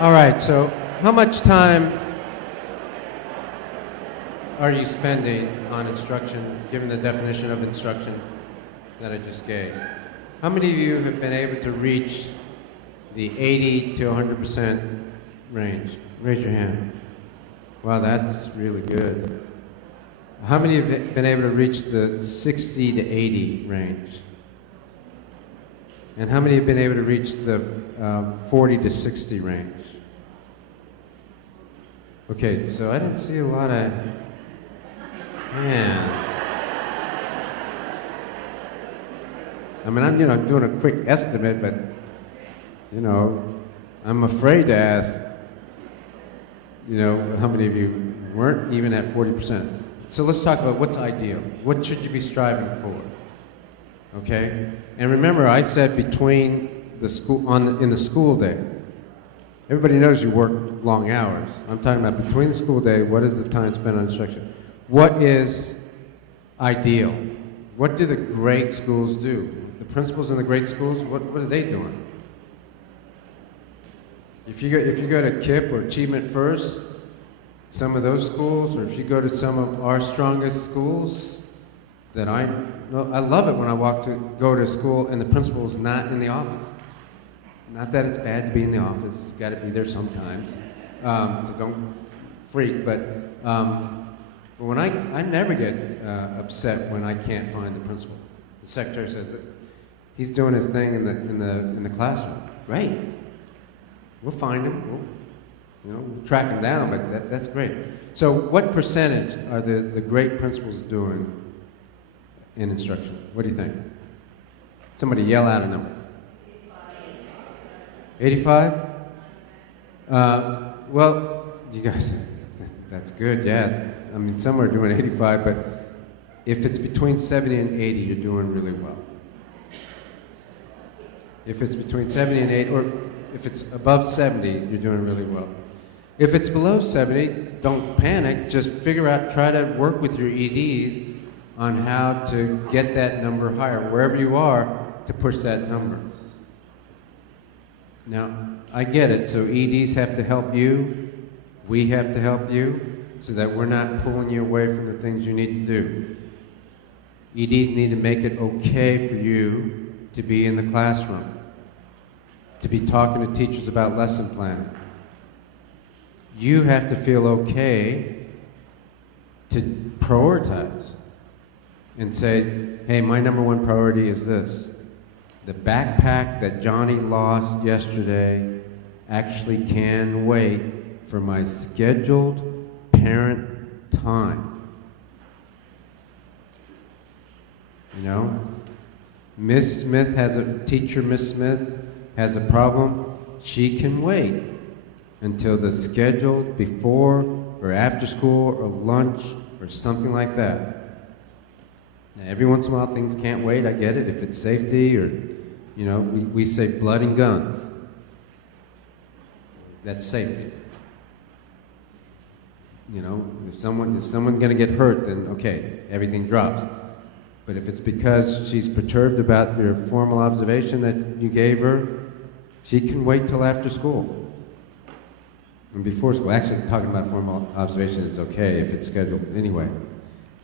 All right, so how much time are you spending on instruction, given the definition of instruction that I just gave? How many of you have been able to reach the 80 to 100% range? Raise your hand. Wow, that's really good. How many have been able to reach the 60 to 80 range? And how many have been able to reach the 40 to 60 range? Okay, so I didn't see a lot of hands. I mean, I'm doing a quick estimate, but I'm afraid to ask how many of you weren't even at 40%. So let's talk about what's ideal. What should you be striving for? Okay? And remember, I said between the school in the school day. Everybody knows you work long hours. I'm talking about between the school day, what is the time spent on instruction? What is ideal? What do the great schools do? The principals in the great schools, what are they doing? If you go to KIPP or Achievement First, some of those schools, or if you go to some of our strongest schools, that I love it when I go to school and the principal's not in the office. Not that it's bad to be in the office, you've got to be there sometimes, so don't freak, but when I never get upset when I can't find the principal. The secretary says that he's doing his thing in the classroom. Great. We'll find him. We'll track him down, but that's great. So what percentage are the great principals doing in instruction? What do you think? Somebody yell out a number. 85? Well, you guys, that's good, yeah. I mean, some are doing 85, but if it's between 70 and 80, you're doing really well. If it's between 70 and 80, or if it's above 70, you're doing really well. If it's below 70, don't panic, just try to work with your EDs on how to get that number higher, wherever you are, to push that number. Now, I get it, so EDs have to help you, we have to help you, so that we're not pulling you away from the things you need to do. EDs need to make it okay for you to be in the classroom, to be talking to teachers about lesson planning. You have to feel okay to prioritize and say, hey, my number one priority is this. The backpack that Johnny lost yesterday actually can wait for my scheduled parent time. Miss Smith Miss Smith has a problem. She can wait until the scheduled before or after school or lunch or something like that. Now, every once in a while things can't wait, I get it, if it's safety or, we say blood and guns. That's safety. If someone's going to get hurt, then okay, everything drops. But if it's because she's perturbed about your formal observation that you gave her, she can wait till after school. And before school, actually talking about formal observation is okay if it's scheduled anyway.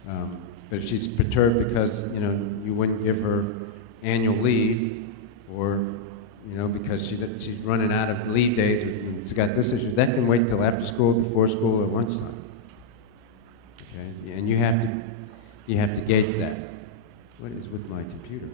But if she's perturbed because, you wouldn't give her annual leave, or, because she's running out of leave days, or she's got this issue, that can wait till after school, before school, or lunchtime. Okay? And you have to gauge that. What is with my computer?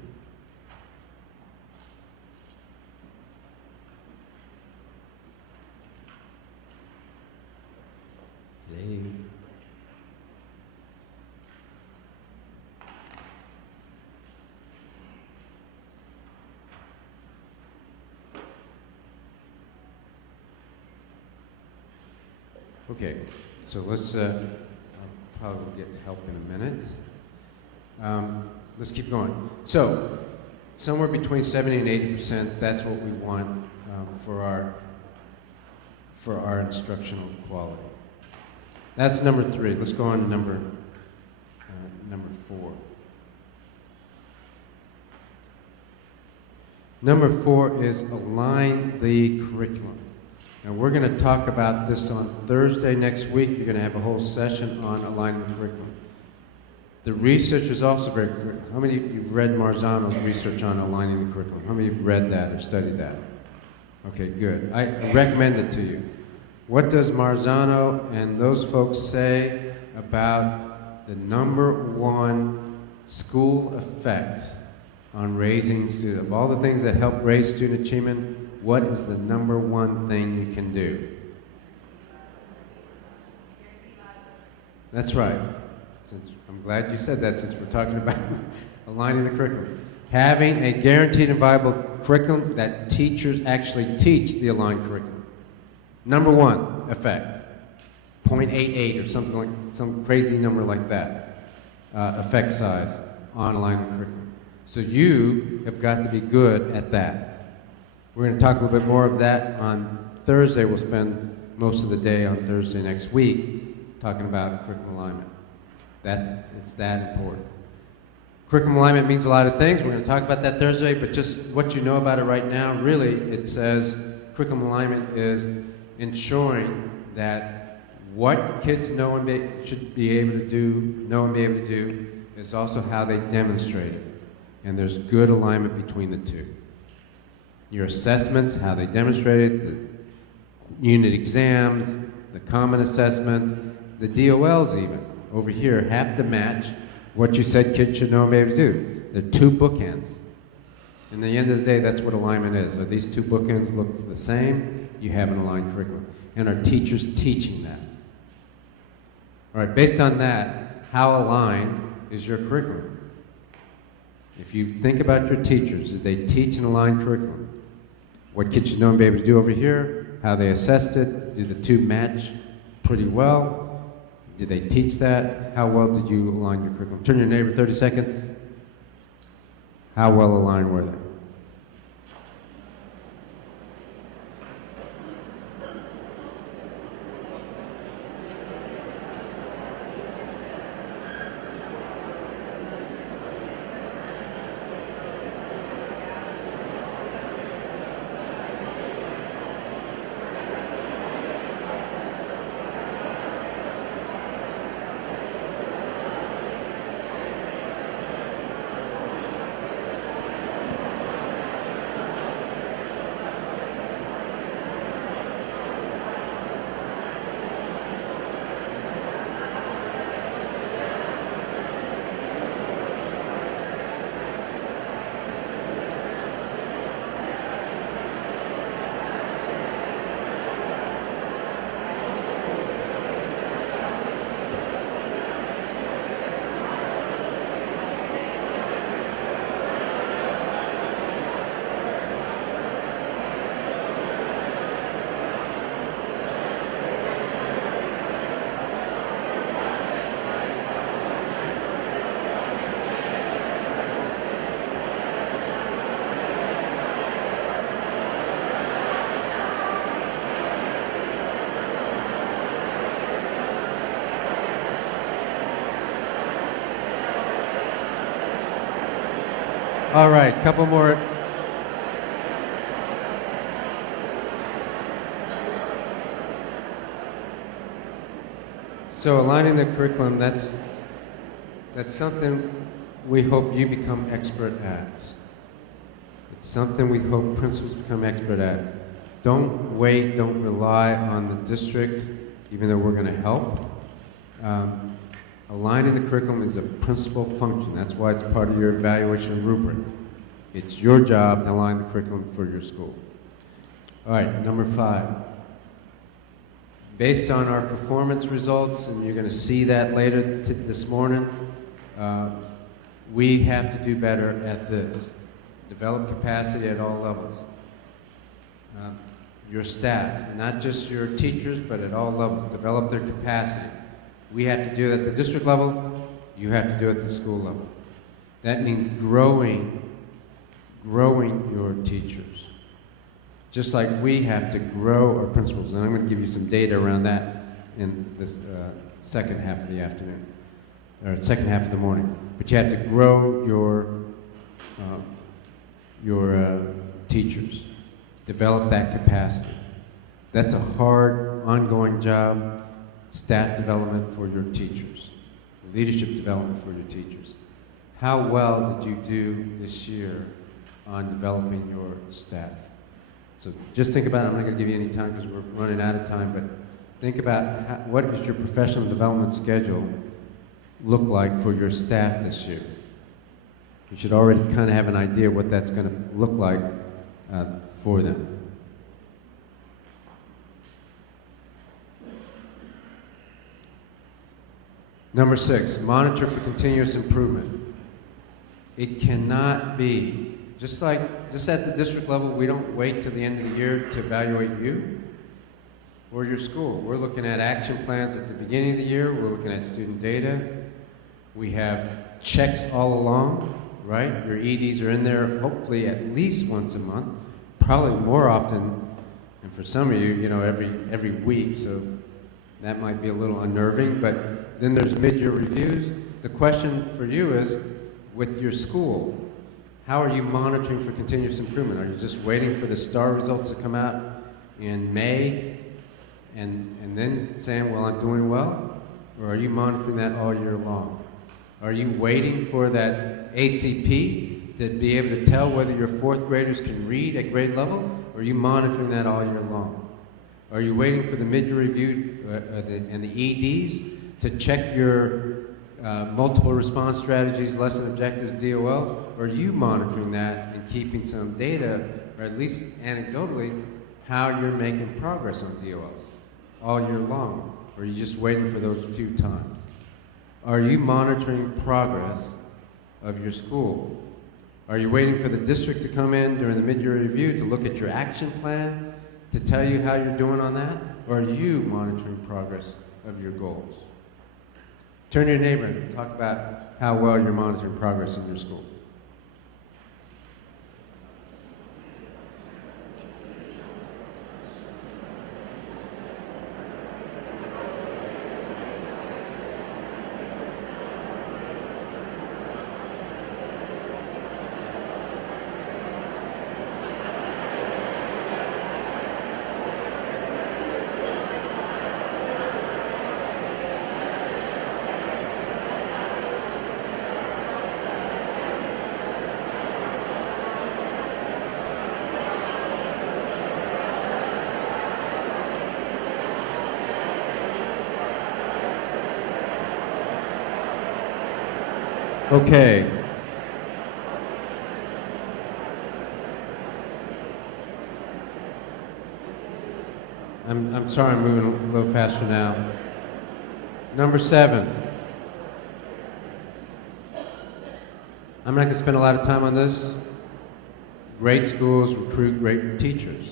Okay, so I'll probably get help in a minute. Let's keep going. So, somewhere between 70 and 80%, that's what we want for our instructional quality. That's number 3. Let's go on to number 4. Number 4 is align the curriculum. And we're going to talk about this on Thursday next week. You're going to have a whole session on aligning the curriculum. The research is also very clear. How many of you have read Marzano's research on aligning the curriculum? How many of you have read that or studied that? Okay, good. I recommend it to you. What does Marzano and those folks say about the #1 school effect on raising students? Of all the things that help raise student achievement, what is the #1 thing you can do? That's right. I'm glad you said that since we're talking about aligning the curriculum. Having a guaranteed and viable curriculum that teachers actually teach the aligned curriculum. #1 effect, 0.88 or something like some crazy number like that, effect size on aligning the curriculum. So you have got to be good at that. We're going to talk a little bit more of that on Thursday. We'll spend most of the day on Thursday next week talking about curriculum alignment. It's that important. Curriculum alignment means a lot of things. We're going to talk about that Thursday, but just what you know about it right now, really, it says curriculum alignment is ensuring that what kids know and should be able to do, is also how they demonstrate it. And there's good alignment between the two. Your assessments, how they demonstrate it, the unit exams, the common assessments, the DOLs even, over here, have to match what you said kids should know and be able to do. They're two bookends. And at the end of the day, that's what alignment is. So these two bookends look the same, you have an aligned curriculum. And are teachers teaching that? All right, based on that, how aligned is your curriculum? If you think about your teachers, did they teach an aligned curriculum? What kids should know and be able to do over here, how they assessed it, do the two match pretty well? Did they teach that? How well did you align your curriculum? Turn to your neighbor 30 seconds. How well aligned were they? All right, couple more. So aligning the curriculum, that's something we hope you become expert at. It's something we hope principals become expert at. Don't wait, don't rely on the district, even though we're going to help. Aligning the curriculum is a principal function. That's why it's part of your evaluation rubric. It's your job to align the curriculum for your school. All right, #5. Based on our performance results, and you're going to see that later this morning, we have to do better at this. Develop capacity at all levels. Your staff, not just your teachers, but at all levels, develop their capacity. We have to do it at the district level, you have to do it at the school level. That means growing your teachers. Just like we have to grow our principals. And I'm going to give you some data around that in this second half of the afternoon, or second half of the morning. But you have to grow your teachers. Develop that capacity. That's a hard, ongoing job. Staff development for your teachers, leadership development for your teachers. How well did you do this year on developing your staff? So just think about it. I'm not going to give you any time because we're running out of time, but think about what does your professional development schedule look like for your staff this year? You should already kind of have an idea what that's going to look like for them. Number 6, monitor for continuous improvement. It cannot be, just at the district level, we don't wait till the end of the year to evaluate you or your school. We're looking at action plans at the beginning of the year. We're looking at student data. We have checks all along, right? Your EDs are in there hopefully at least once a month, probably more often, and for some of you, every week, so that might be a little unnerving, but then there's mid-year reviews. The question for you is, with your school, how are you monitoring for continuous improvement? Are you just waiting for the STAR results to come out in May and then saying, well, I'm doing well? Or are you monitoring that all year long? Are you waiting for that ACP to be able to tell whether your fourth graders can read at grade level? Or are you monitoring that all year long? Are you waiting for the mid-year review and the EDs to check your multiple response strategies, lesson objectives, DOLs? Or are you monitoring that and keeping some data, or at least anecdotally, how you're making progress on DOLs all year long? Or are you just waiting for those few times? Are you monitoring progress of your school? Are you waiting for the district to come in during the mid-year review to look at your action plan to tell you how you're doing on that? Or are you monitoring progress of your goals? Turn to your neighbor and talk about how well you're monitoring progress in your school. Okay. I'm sorry I'm moving a little faster now. Number 7. I'm not going to spend a lot of time on this. Great schools recruit great teachers.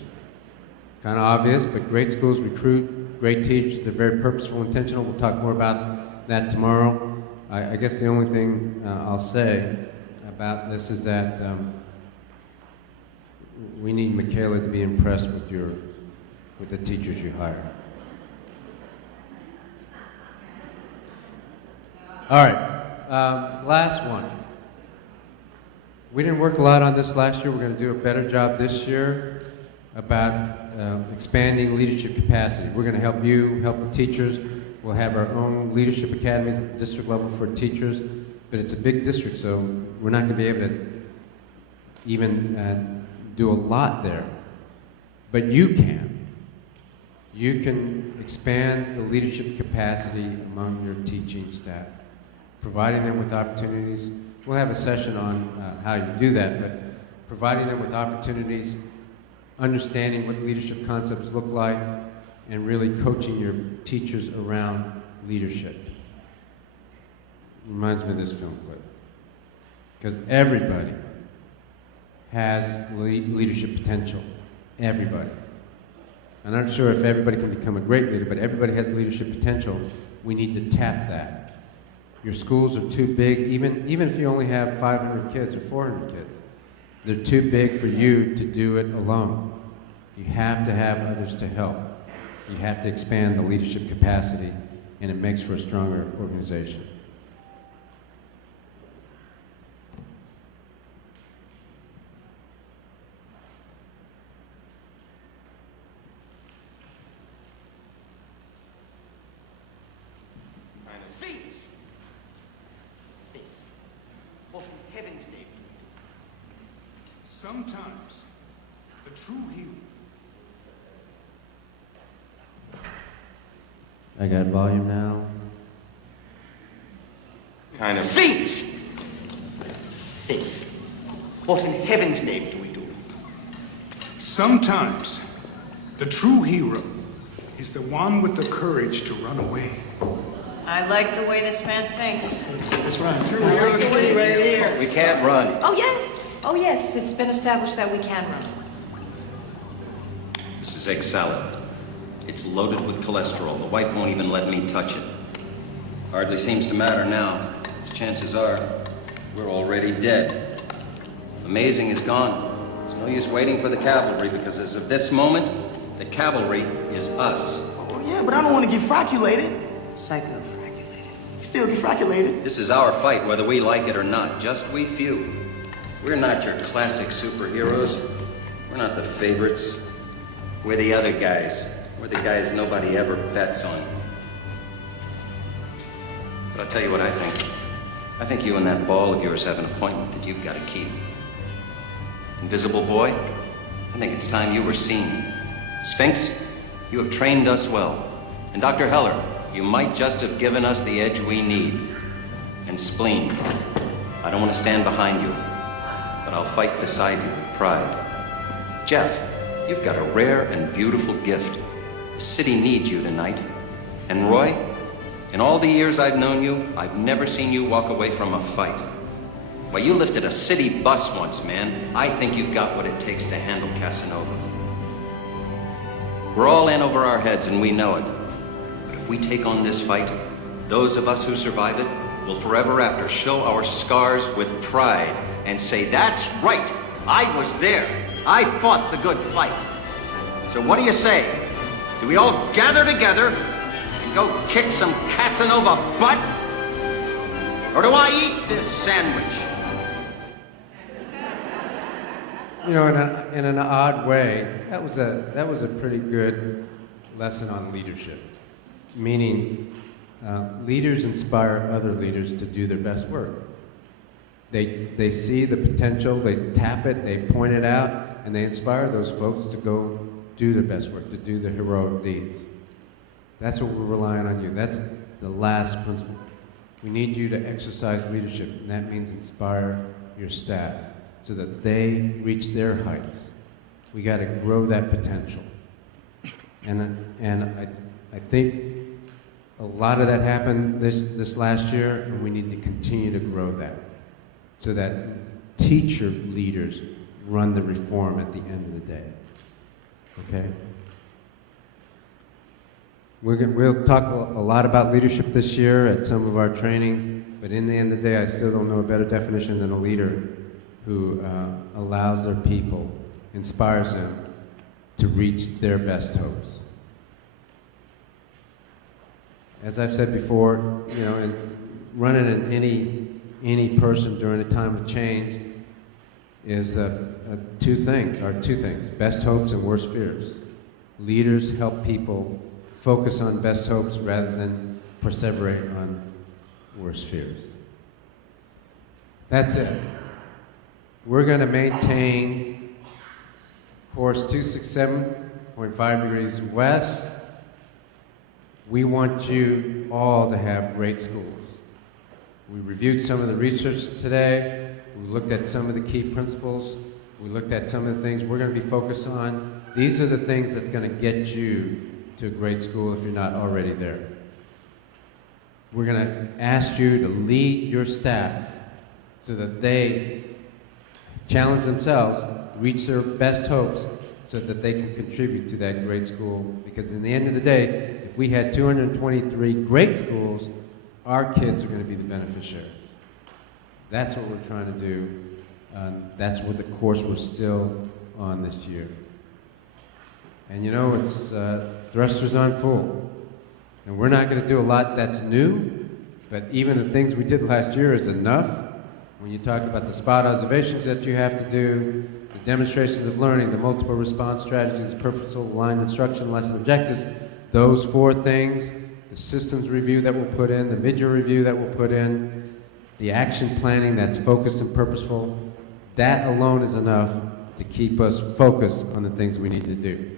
Kind of obvious, but great schools recruit great teachers. They're very purposeful, intentional. We'll talk more about that tomorrow. I guess the only thing I'll say about this is that we need Michaela to be impressed with the teachers you hire. All right, last one. We didn't work a lot on this last year. We're going to do a better job this year about expanding leadership capacity. We're going to help you, help the teachers. We'll have our own leadership academies at the district level for teachers, but it's a big district, so we're not going to be able to even do a lot there. But you can. You can expand the leadership capacity among your teaching staff, providing them with opportunities. We'll have a session on how you do that, but providing them with opportunities, understanding what leadership concepts look like, and really coaching your teachers around leadership. Reminds me of this film clip. Because everybody has leadership potential. Everybody. I'm not sure if everybody can become a great leader, but everybody has leadership potential. We need to tap that. Your schools are too big, even if you only have 500 kids or 400 kids. They're too big for you to do it alone. You have to have others to help. You have to expand the leadership capacity, and it makes for a stronger organization. Sometimes the true hero. I got volume now. Kind of. Sphinx! Sphinx. What in heaven's name do we do? Sometimes the true hero is the one with the courage to run away. I like the way this man thinks. That's right. I like the way right here. We can't run. Oh, yes. Oh, yes. It's been established that we can run. This is egg salad. It's loaded with cholesterol. The wife won't even let me touch it. Hardly seems to matter now, as chances are we're already dead. Amazing is gone. There's no use waiting for the cavalry, because as of this moment, the cavalry is us. Oh, yeah, but I don't want to get fraculated. Psycho. Still get fraculated. This is our fight, whether we like it or not. Just we few. We're not your classic superheroes. We're not the favorites. We're the other guys. We're the guys nobody ever bets on. But I'll tell you what I think. I think you and that ball of yours have an appointment that you've got to keep. Invisible Boy, I think it's time you were seen. Sphinx, you have trained us well. And Dr. Heller, you might just have given us the edge we need. And Spleen, I don't want to stand behind you, but I'll fight beside you with pride. Jeff, you've got a rare and beautiful gift. The city needs you tonight. And Roy, in all the years I've known you, I've never seen you walk away from a fight. Why, you lifted a city bus once, man. I think you've got what it takes to handle Casanova. We're all in over our heads, and we know it. But if we take on this fight, those of us who survive it will forever after show our scars with pride and say, that's right, I was there. I fought the good fight. So what do you say? Do we all gather together and go kick some Casanova butt? Or do I eat this sandwich? You know, in an odd way, that was a pretty good lesson on leadership. Meaning, leaders inspire other leaders to do their best work. They see the potential, they tap it, they point it out, and they inspire those folks to go do their best work, to do the heroic deeds. That's what we're relying on you. That's the last principle. We need you to exercise leadership, and that means inspire your staff so that they reach their heights. We got to grow that potential. And I think a lot of that happened this last year, and we need to continue to grow that so that teacher leaders run the reform at the end of the day. Okay? We'll talk a lot about leadership this year at some of our trainings, but in the end of the day, I still don't know a better definition than a leader who allows their people, inspires them to reach their best hopes. As I've said before, you know, and running in any person during a time of change is two things: best hopes and worst fears. Leaders help people focus on best hopes rather than perseverate on worst fears. That's it. We're going to maintain course 267.5 degrees west. We want you all to have great schools. We reviewed some of the research today. We looked at some of the key principles. We looked at some of the things we're going to be focused on. These are the things that are going to get you to a great school if you're not already there. We're going to ask you to lead your staff so that they challenge themselves, reach their best hopes, so that they can contribute to that great school. Because in the end of the day, if we had 223 great schools, our kids are going to be the beneficiaries. That's what we're trying to do. That's what the course we're still on this year. And you know, it's thrusters on full. And we're not going to do a lot that's new, but even the things we did last year is enough. When you talk about the spot observations that you have to do, the demonstrations of learning, the multiple response strategies, purposeful aligned instruction, lesson objectives, those 4 things, the systems review that we'll put in, the mid-year review that we'll put in, the action planning that's focused and purposeful, that alone is enough to keep us focused on the things we need to do.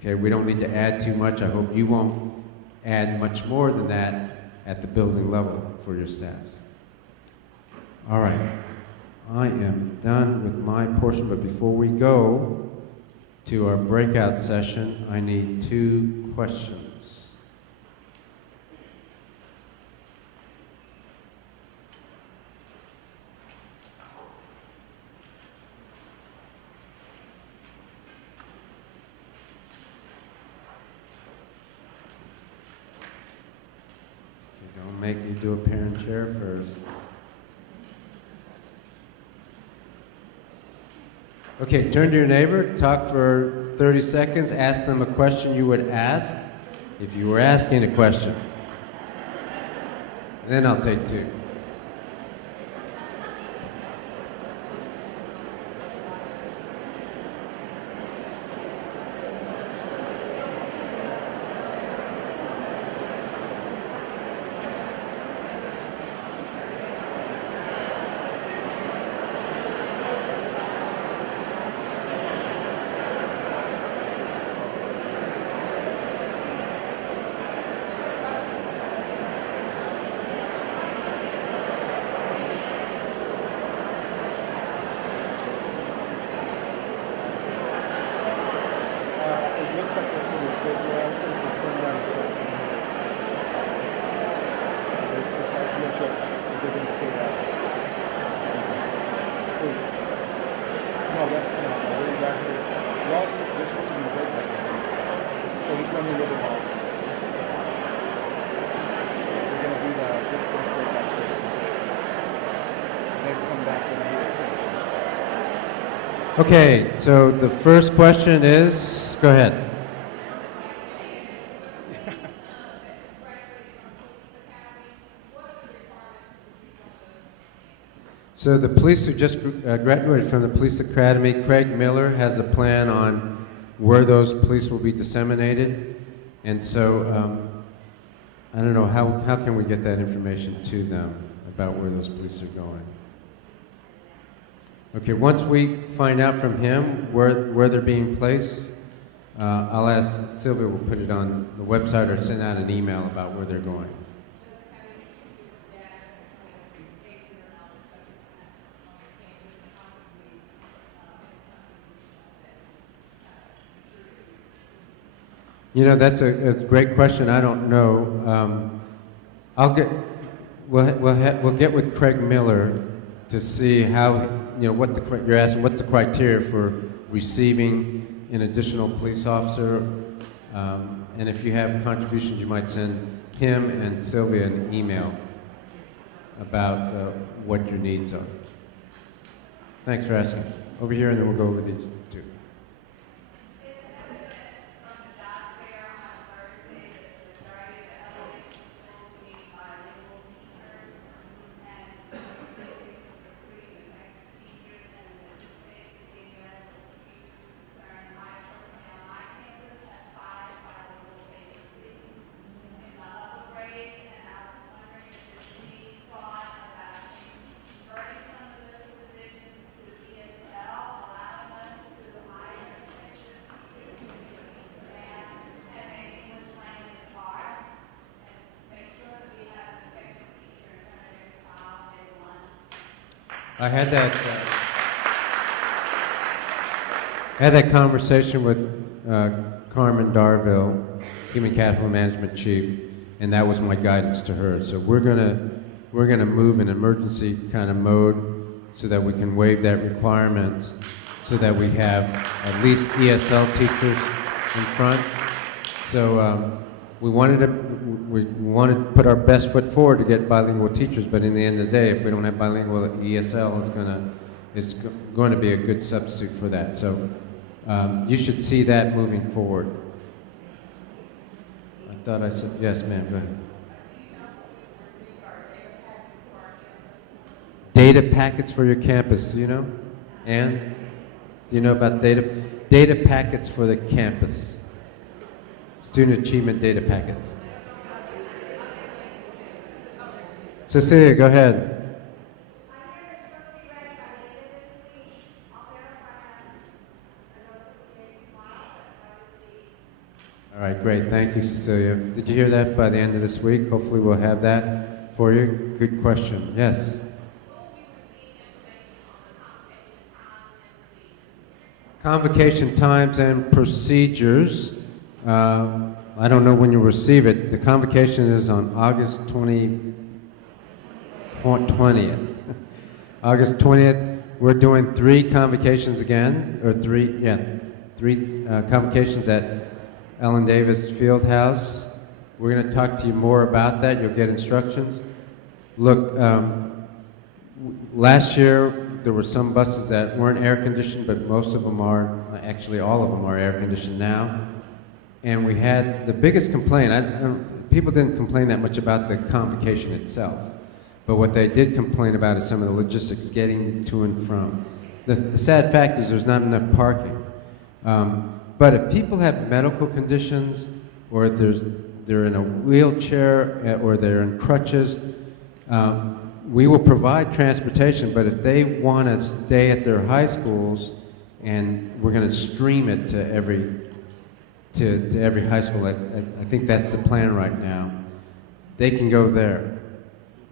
Okay, we don't need to add too much. I hope you won't add much more than that at the building level for your staffs. All right, I am done with my portion, but before we go to our breakout session, I need 2 questions. Don't make me do a parent chair first. Okay, turn to your neighbor, talk for 30 seconds, ask them a question you would ask if you were asking a question. Then I'll take 2. Okay, so the first question is, go ahead. So the police who just graduated from the police academy, Craig Miller, has a plan on where those police will be disseminated. And so I don't know, how can we get that information to them about where those police are going? Okay, once we find out from him where they're being placed, I'll ask Sylvia will put it on the website or send out an email about where they're going. You know, that's a great question. I don't know. We'll get with Craig Miller to see how, you know, you're asking what's the criteria for receiving an additional police officer, and if you have contributions, you might send him and Sylvia an email about what your needs are. Thanks for asking. Over here, and then we'll go over these 2. I had that conversation with Carmen Darville, Human Capital Management Chief, and that was my guidance to her. So we're gonna move in emergency kind of mode so that we can waive that requirement, so that we have at least ESL teachers in front. So we wanted to put our best foot forward to get bilingual teachers, but in the end of the day, if we don't have bilingual ESL, it's going to be a good substitute for that. So you should see that moving forward. I thought I said yes, ma'am. Go ahead. Data packets for your campus, do you know? Ann, do you know about data packets for the campus? Student achievement data packets. Cecilia, go ahead. right, great. Thank you, Cecilia. Did you hear that by the end of this week? Hopefully we'll have that for you. Good question. Yes? Convocation times and procedures. I don't know when you'll receive it. The convocation is on August 20th. August 20th. We're doing 3 convocations again, or 3 convocations at Ellen Davis Fieldhouse. We're going to talk to you more about that. You'll get instructions. Look, last year there were some buses that weren't air conditioned, but most of them are, actually all of them are air conditioned now. And we had the biggest complaint, people didn't complain that much about the convocation itself, but what they did complain about is some of the logistics getting to and from. The sad fact is there's not enough parking. But if people have medical conditions, or they're in a wheelchair, or they're in crutches, we will provide transportation, but if they want to stay at their high schools, and we're going to stream it to every high school, I think that's the plan right now, they can go there.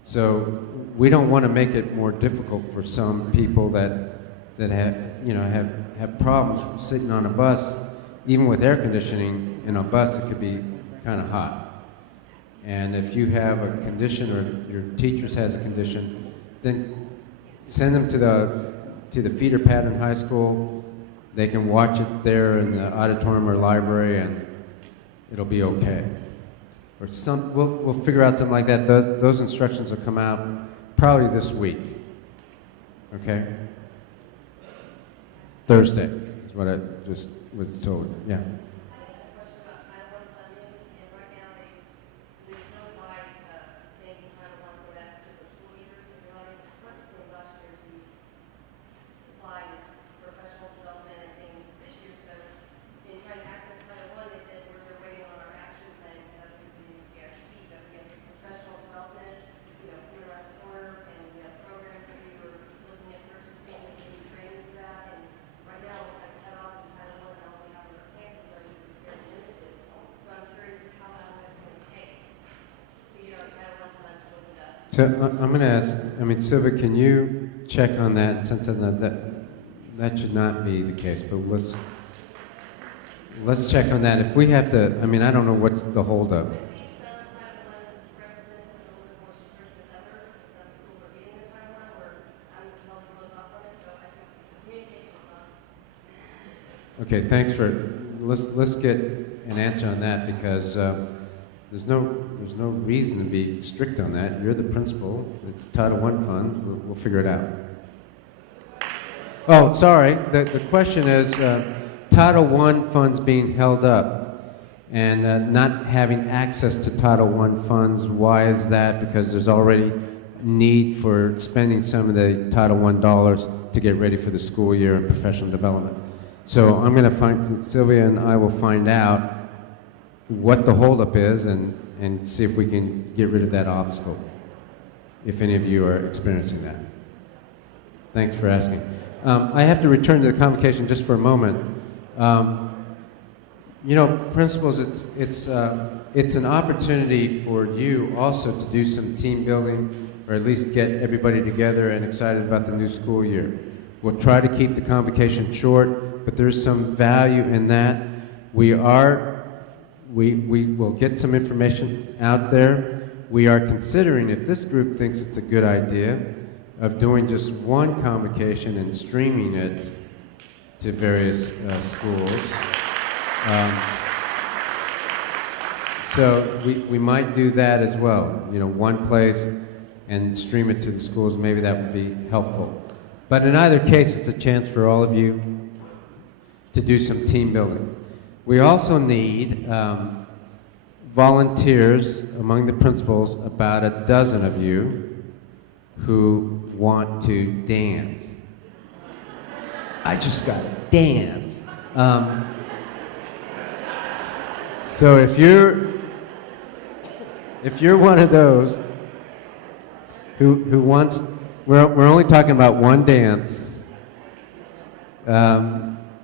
So we don't want to make it more difficult for some people that have problems sitting on a bus. Even with air conditioning in a bus, it could be kind of hot. And if you have a condition, or your teachers has a condition, then send them to the feeder pattern high school. They can watch it there in the auditorium or library, and it'll be okay. Or we'll figure out something like that. Those instructions will come out probably this week. Okay? Thursday is what I just was told. Yeah. So I'm going to ask, Sylvia, can you check on that, since that should not be the case, but let's check on that. If we have to, I don't know what's the holdup. Okay, thanks let's get an answer on that, because there's no reason to be strict on that. You're the principal. It's Title I funds. We'll figure it out. Oh, sorry. The question is Title I funds being held up and not having access to Title I funds. Why is that? Because there's already need for spending some of the Title I dollars to get ready for the school year and professional development. So I'm going to Sylvia and I will find out what the holdup is and see if we can get rid of that obstacle, if any of you are experiencing that. Thanks for asking. I have to return to the convocation just for a moment. Principals, it's an opportunity for you also to do some team building, or at least get everybody together and excited about the new school year. We'll try to keep the convocation short, but there's some value in that. We will get some information out there. We are considering, if this group thinks it's a good idea, of doing just one convocation and streaming it to various schools. So we might do that as well. One place and stream it to the schools. Maybe that would be helpful. But in either case, it's a chance for all of you to do some team building. We also need volunteers among the principals, about a dozen of you, who want to dance. I just got to dance. So if you're one of those who wants, we're only talking about one dance.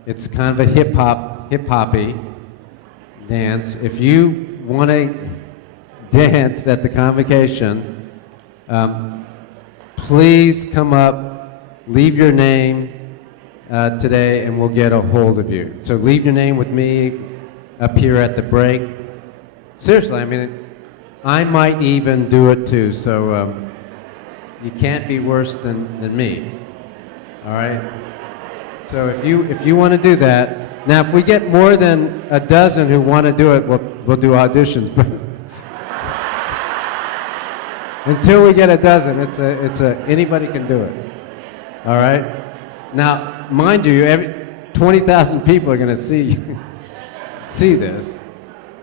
It's kind of a hip-hoppy dance. If you want to dance at the convocation, please come up, leave your name today, and we'll get a hold of you. So leave your name with me up here at the break. Seriously, I mean, I might even do it too, so you can't be worse than me. All right? So if you want to do that, now if we get more than a dozen who want to do it, we'll do auditions. But until we get a dozen, it's a anybody can do it. All right? Now, mind you, 20,000 people are going to see this.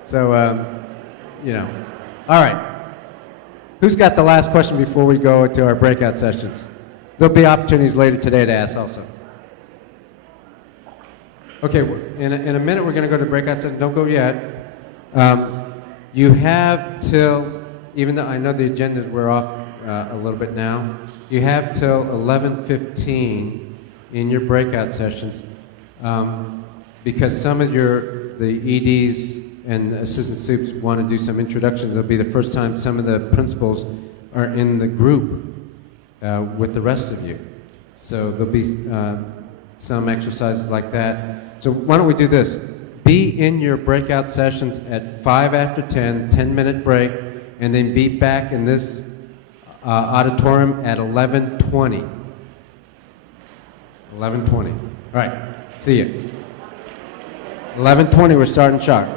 So, you know. All right. Who's got the last question before we go to our breakout sessions? There'll be opportunities later today to ask also. Okay, in a minute we're going to go to breakout session. Don't go yet. You have till, even though I know the agendas we're off a little bit now, you have till 11:15 in your breakout sessions because some of the EDs and assistant soups want to do some introductions. It'll be the first time some of the principals are in the group with the rest of you. So there'll be some exercises like that. So why don't we do this? Be in your breakout sessions at 5 after 10, 10-minute break, and then be back in this auditorium at 11:20. 11:20. All right, see you. 11:20, we're starting sharp.